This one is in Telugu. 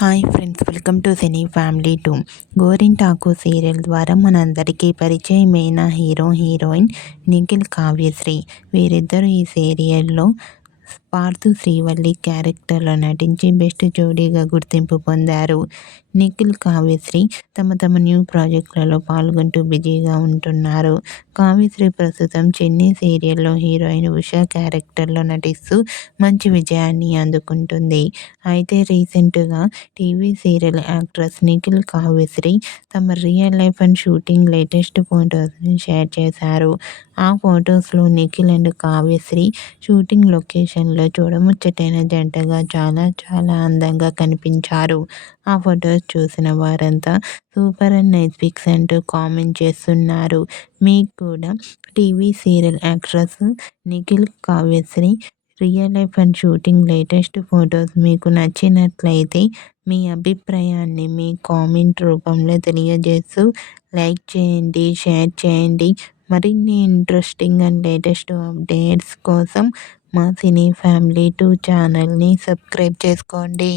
Hi friends, welcome to cine family 2. గోరింటాకు సీరియల్ ద్వారా మనందరికీ పరిచయమైన హీరోయిన్ నిఖిల్, కావ్యశ్రీ. వీరిద్దరూ ఈ సీరియల్లో పార్థు, శ్రీవల్లి క్యారెక్టర్లో నటించి బెస్ట్ జోడీగా గుర్తింపు పొందారు. నిఖిల్, కావ్యశ్రీ తమ న్యూ ప్రాజెక్టులలో పాల్గొంటూ బిజీగా ఉంటున్నారు. కావ్యశ్రీ ప్రస్తుతం చెన్నీ సీరియల్లో హీరోయిన్ ఉషా క్యారెక్టర్లో నటిస్తూ మంచి విజయాన్ని అందుకుంటుంది. అయితే రీసెంట్గా TV serial actress Nikhil, Kavyasri తమ real life and shooting latest ఫొటోస్ని షేర్ చేశారు. ఆ ఫొటోస్లో నిఖిల్ అండ్ కావ్యశ్రీ షూటింగ్ లొకేషన్లో చూడముచ్చటైన జంటగా చాలా అందంగా కనిపించారు. ఆ ఫొటోస్ చూసిన వారంతా సూపర్ అండ్ నైస్ పిక్స్ అంటూ కామెంట్ చేస్తున్నారు. మీకు కూడా TV serial actress Nikhil, Kavyasri real life and shooting latest photos మీకు నచ్చినట్లయితే మీ అభిప్రాయాన్ని మీ కామెంట్ రూపంలో తెలియజేస్తూ లైక్ చేయండి, షేర్ చేయండి. మరిన్ని ఇంట్రెస్టింగ్ అండ్ లేటెస్ట్ అప్డేట్స్ కోసం మా సినీ ఫ్యామిలీ 2 ఛానల్ని సబ్స్క్రైబ్ చేసుకోండి.